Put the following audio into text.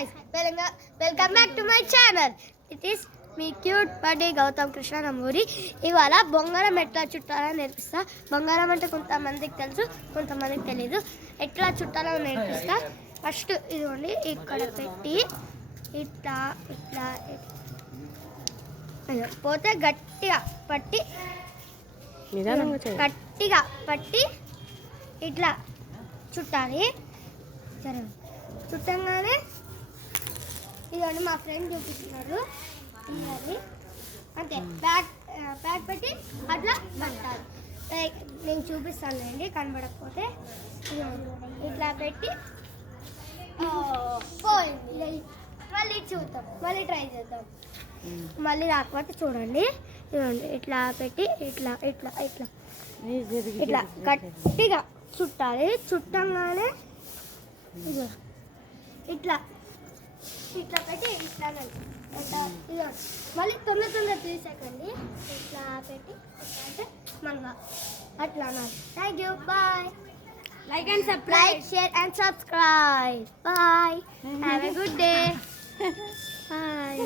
guys, welcome back to my channel. It is మీ cute birthday Gautam Krishna Namuri. ఇవాళ బొంగరం ఎట్లా చుట్టాలో నేర్పిస్తా. బొంగరం అంటే కొంతమందికి తెలుసు, కొంతమందికి తెలీదు. ఎట్లా చుట్టాలో నేర్పిస్తా. ఫస్ట్ ఇదిగోండి, ఇక్కడ పెట్టి ఇట్లా ఇట్లా పోతే గట్టిగా పట్టి ఇట్లా చుట్టాలి. సరే, చుట్టంగానే ఇదిగోండి మా ఫ్రెండ్ చూపిస్తున్నారు. అంతే, బ్యాగ్ పెట్టి అట్లా పట్టాలి. నేను చూపిస్తానులేండి కనబడకపోతే. ఇట్లా పెట్టి పోయింది. మళ్ళీ చూద్దాం, మళ్ళీ ట్రై చేద్దాం. మళ్ళీ రాకపోతే చూడండి, చూడండి ఇట్లా పెట్టి ఇట్లా ఇట్లా ఇట్లా ఇట్లా గట్టిగా చుట్టాలి. చుట్టంగానే ఇట్లా ఇట్లా పెట్టి ఇట్లా మళ్ళీ తొందర తీసేకండి. ఇట్లా పెట్టి అంటే మనగా అట్లా అన్నారు. Thank you, bye. Like, share and subscribe. Bye. Have a good day. Bye.